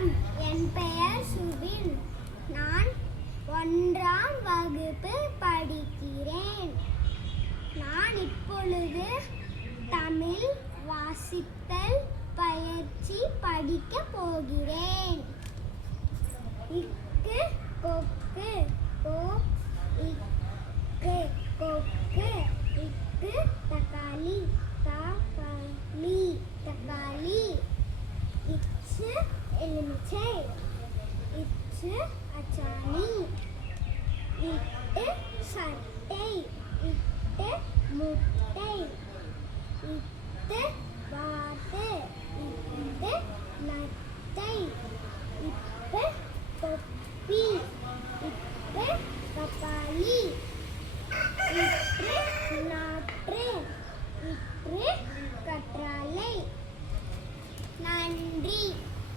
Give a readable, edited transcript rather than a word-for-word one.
வணக்கம். என் பெயர் சுபின். நான் 1ஆம் வகுப்பு படிக்கிறேன். நான் இப்பொழுது தமிழ் வாசித்தல் பயிற்சி படிக்கப் போகிறேன். இக்கு கொக்கு கோ இக்கு கொக்கு இக்கு தக்காளி தக்காளி தக்காளி இச்சு எலுமிச்சை இச்சு அச்சாணி இட்டு சட்டை இட்டு முட்டை